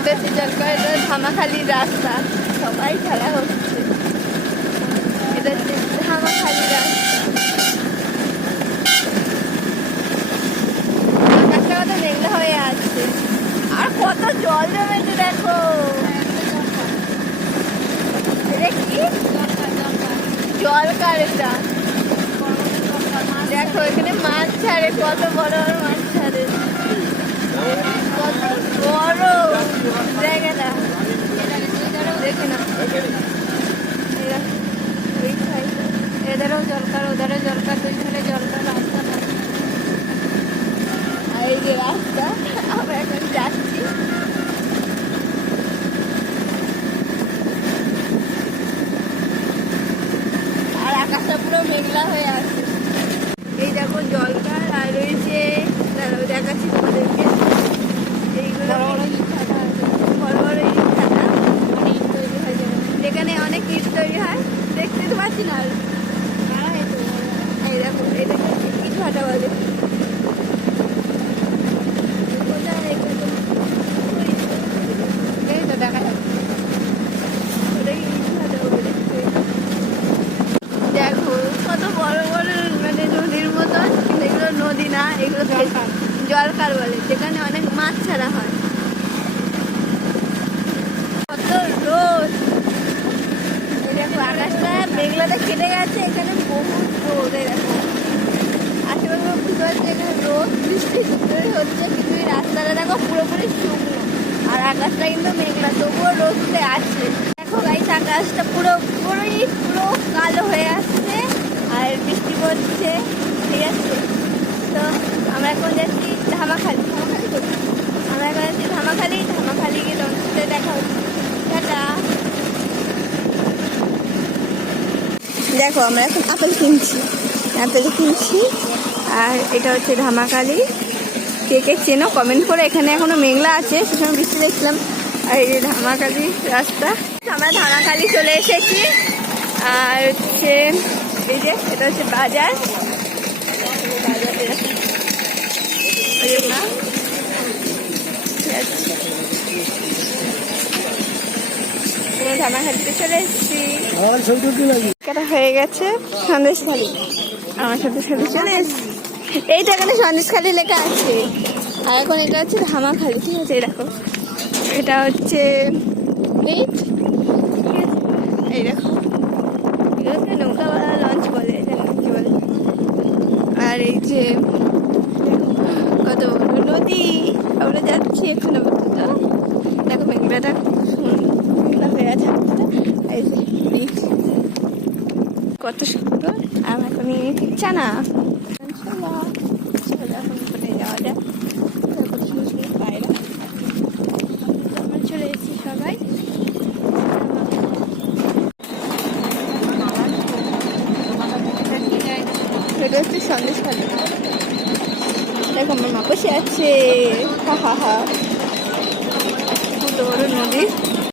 এটা হচ্ছে জলপাইগুড়ি ধামাখালির রাস্তা, সবাই খেলা হচ্ছে। এটা হচ্ছে ধামাখালি রাস্তা। আকাশটা কত মেঘলা হয়ে আছে, আর কত জল জমেছে দেখো। এটা কি জল কার? এটা দেখো এখানে মাছ ছাড়ে, কত বড় বড় মাছ ছাড়ে, কত বড় জায়গাটা দেখে না। এদেরও জলকার, ওদেরও জলকার, দুই ধারে জলকার রাস্তা না। আর এই যে রাস্তা আমরা এখন যাচ্ছি। আর আকাশটা পুরো মেঘলা হয়ে আছে। এই দেখো জলকার, আর রয়েছে দেখাচ্ছি তোমাদেরকে এইগুলো বড় বড় ইট ভাটা, মানে ইট তৈরি হয় যেখানে অনেক ইট তৈরি হয়। দেখতে তো পাচ্ছি না, এই দেখো এটা ইট ভাটা বলে। এই তো দেখা যাচ্ছে ওটাকে ইট ভাটা বলে। দেখো কত বড় বড় মানে নদীর মতন, কিন্তু এগুলো নদী না, এগুলো জলকার বলে, যেখানে অনেক মাছ ছাড়া হয়। কত রোদ, দেখো আকাশটা মেঘলাটা কেটে গেছে, এখানে বহুত রোদ। দেখো আশেপাশে বুঝতে পারছি এখানে রোদ বৃষ্টি হচ্ছে, কিন্তু এই রাস্তাটা দেখো পুরোপুরি শুকনো, আর আকাশটা কিন্তু মেঘলা, তবুও রোদ উঠে আসছে। দেখো গাইস আকাশটা পুরো কালো হয়ে আসছে, আর বৃষ্টি পড়ছে, ঠিক আছে। তো আমরা এখন যাচ্ছি ধামাখালি। আমরা এখন যাচ্ছি ধামাখালি গিয়ে তোমার সাথে দেখা হচ্ছে। টাটা। দেখো আমরা এখন আপেল কিনছি, আর এটা হচ্ছে ধামাখালি। কে কে চেনো কমেন্ট করে। এখানে এখনো মেঘলা আছে, সেখানে বৃষ্টি দেখছিলাম। আর এই যে ধামাখালি রাস্তা, আমরা ধামাখালি চলে এসেছি। আর হচ্ছে এই যে এটা হচ্ছে বাজার, ধামাখালিতে চলে এসেছি। হয়ে গেছে সন্দেশখালি, আমার সাথে চলে এসেছি। এইটা এখানে সন্দেশখালি লেখা আছে, আর এখন এটা হচ্ছে ধামাখালি, ঠিক আছে। দেখো এটা হচ্ছে এই দেখো এটা হচ্ছে নৌকাওয়ালা লঞ্চ বলে, এটা কি বলে। আর এই যে কত বড় নদী, আমরা যাচ্ছি এখন। দেখো মেঘলাটা মেঘলা হয়ে আছে, এই যে কত সুন্দর। আমার এখন ইচ্ছা না, এখন যাওয়া যায়। বাইরে আমরা চলে এসেছি সবাই। এটা হচ্ছে সন্দেশখালি। দেখো আমার মা বসে আছে, হা হা হা, কত বড় নদী।